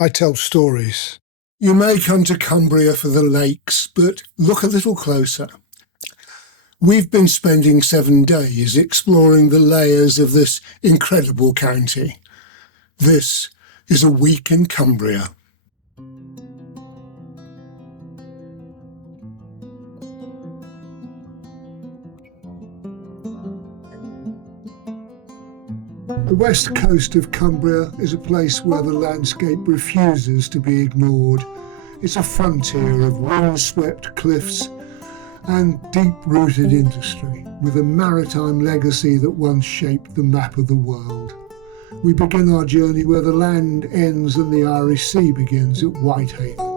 I tell stories. You may come to Cumbria for the lakes, but look a little closer. We've been spending 7 days exploring the layers of this incredible county. This is a week in Cumbria. The west coast of Cumbria is a place where the landscape refuses to be ignored. It's a frontier of wind-swept cliffs and deep-rooted industry, with a maritime legacy that once shaped the map of the world. We begin our journey where the land ends and the Irish Sea begins, at Whitehaven.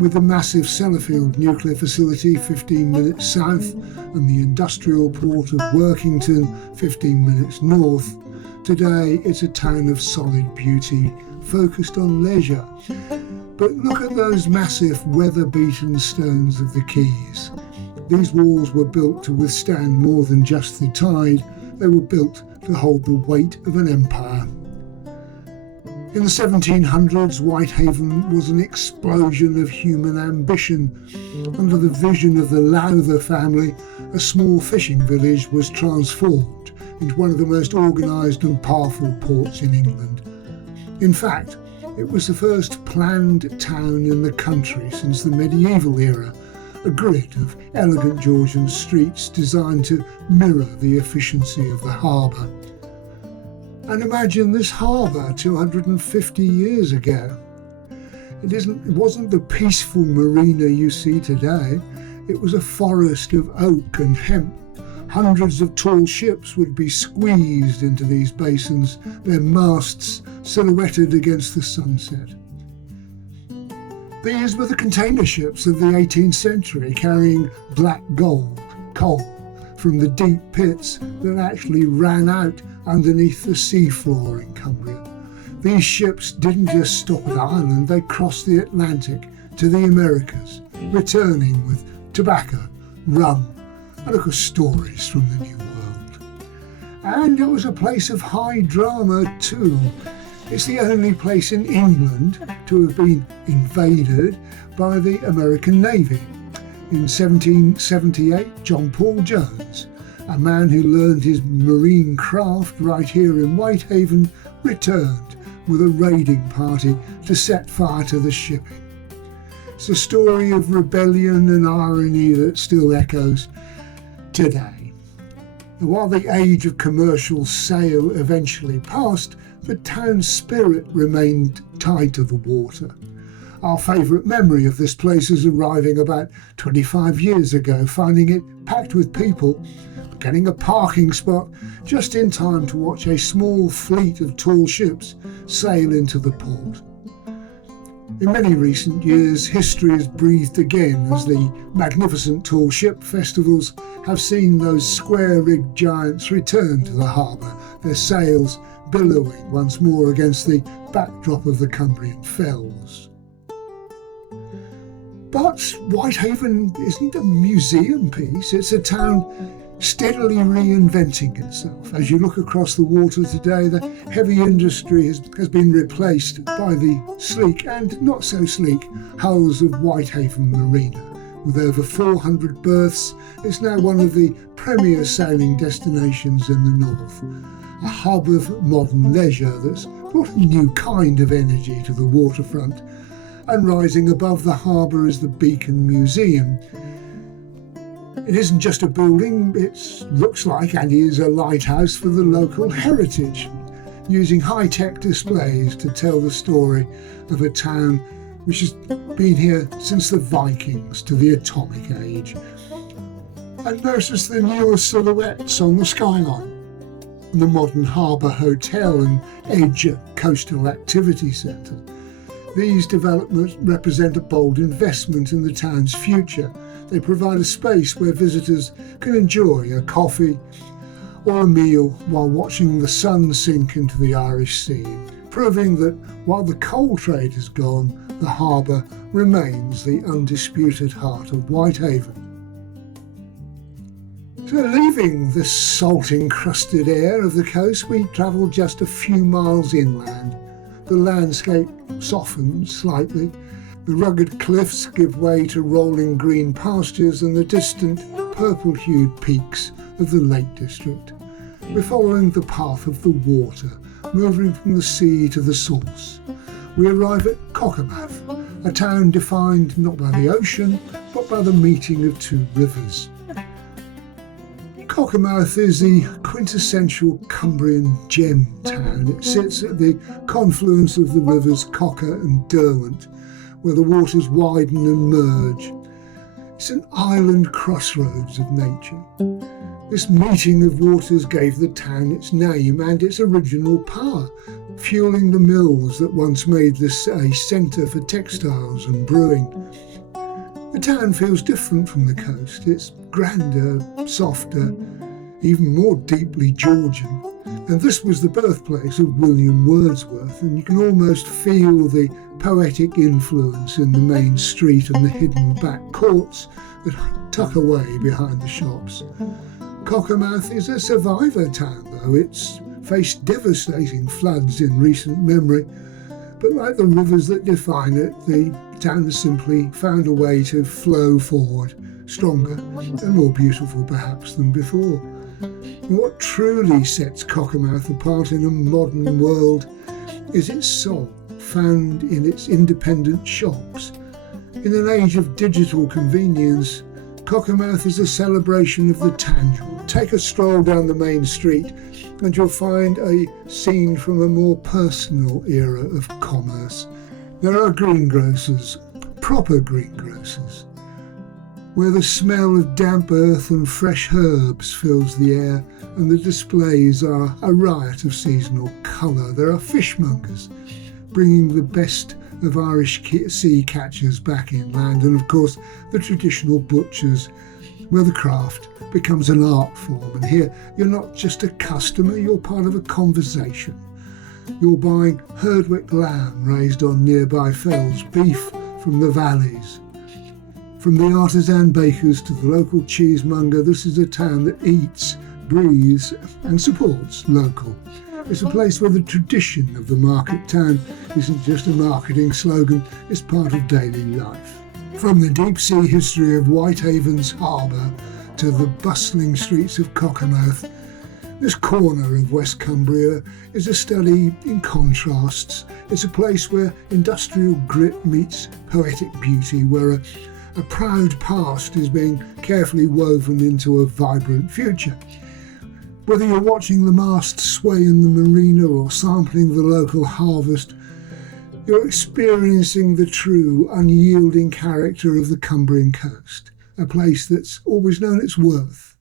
With the massive Sellafield nuclear facility 15 minutes south and the industrial port of Workington 15 minutes north, today it's a town of solid beauty, focused on leisure. But look at those massive weather-beaten stones of the quays. These walls were built to withstand more than just the tide. They were built to hold the weight of an empire. In the 1700s, Whitehaven was an explosion of human ambition. Under the vision of the Lowther family, a small fishing village was transformed into one of the most organised and powerful ports in England. In fact, it was the first planned town in the country since the medieval era, a grid of elegant Georgian streets designed to mirror the efficiency of the harbour. And imagine this harbour 250 years ago. It wasn't the peaceful marina you see today. It was a forest of oak and hemp. Hundreds of tall ships would be squeezed into these basins, their masts silhouetted against the sunset. These were the container ships of the 18th century, carrying black gold, coal, from the deep pits that actually ran out underneath the seafloor in Cumbria. These ships didn't just stop at Ireland, they crossed the Atlantic to the Americas, returning with tobacco, rum, and of course stories from the New World. And it was a place of high drama too. It's the only place in England to have been invaded by the American Navy. In 1778, John Paul Jones, a man who learned his marine craft right here in Whitehaven, returned with a raiding party to set fire to the shipping. It's a story of rebellion and irony that still echoes today. And while the age of commercial sail eventually passed, the town's spirit remained tied to the water. Our favourite memory of this place is arriving about 25 years ago, finding it packed with people, getting a parking spot just in time to watch a small fleet of tall ships sail into the port. In many recent years, history has breathed again as the magnificent tall ship festivals have seen those square-rigged giants return to the harbour, their sails billowing once more against the backdrop of the Cumbrian fells. But Whitehaven isn't a museum piece, it's a town steadily reinventing itself. As you look across the water today, the heavy industry has been replaced by the sleek and not so sleek hulls of Whitehaven Marina. With over 400 berths, it's now one of the premier sailing destinations in the north. A hub of modern leisure that's brought a new kind of energy to the waterfront. And rising above the harbour is the Beacon Museum. It isn't just a building, it looks like and is a lighthouse for the local heritage, using high-tech displays to tell the story of a town which has been here since the Vikings to the Atomic Age. And notice the newer silhouettes on the skyline, and the modern harbour hotel and Edge Coastal Activity Centre. These developments represent a bold investment in the town's future. They provide a space where visitors can enjoy a coffee or a meal while watching the sun sink into the Irish Sea, proving that while the coal trade is gone, the harbour remains the undisputed heart of Whitehaven. So leaving the salt-encrusted air of the coast, we travelled just a few miles inland, the landscape softens slightly. The rugged cliffs give way to rolling green pastures and the distant purple-hued peaks of the Lake District. We're following the path of the water, moving from the sea to the source. We arrive at Cockermouth, a town defined not by the ocean, but by the meeting of two rivers. Cockermouth is the quintessential Cumbrian gem town. It sits at the confluence of the rivers Cocker and Derwent, where the waters widen and merge. It's an island crossroads of nature. This meeting of waters gave the town its name and its original power, fueling the mills that once made this a centre for textiles and brewing. The town feels different from the coast. It's grander, softer, even more deeply Georgian. And this was the birthplace of William Wordsworth, and you can almost feel the poetic influence in the main street and the hidden back courts that tuck away behind the shops. Cockermouth is a survivor town, though. It's faced devastating floods in recent memory, but like the rivers that define it, the town has simply found a way to flow forward, stronger and more beautiful perhaps than before. What truly sets Cockermouth apart in a modern world is its soul, found in its independent shops. In an age of digital convenience, Cockermouth is a celebration of the tangible. Take a stroll down the main street and you'll find a scene from a more personal era of commerce. There are greengrocers, proper greengrocers, where the smell of damp earth and fresh herbs fills the air, and the displays are a riot of seasonal colour. There are fishmongers, bringing the best of Irish sea catchers back inland, and of course the traditional butchers, where the craft becomes an art form. And here you're not just a customer, you're part of a conversation. You're buying Herdwick lamb raised on nearby fells, beef from the valleys. From the artisan bakers to the local cheesemonger, this is a town that eats, breathes and supports local. It's a place where the tradition of the market town isn't just a marketing slogan, it's part of daily life. From the deep sea history of Whitehaven's harbour to the bustling streets of Cockermouth, this corner of West Cumbria is a study in contrasts. It's a place where industrial grit meets poetic beauty, where a proud past is being carefully woven into a vibrant future. Whether you're watching the masts sway in the marina or sampling the local harvest, you're experiencing the true, unyielding character of the Cumbrian coast, a place that's always known its worth.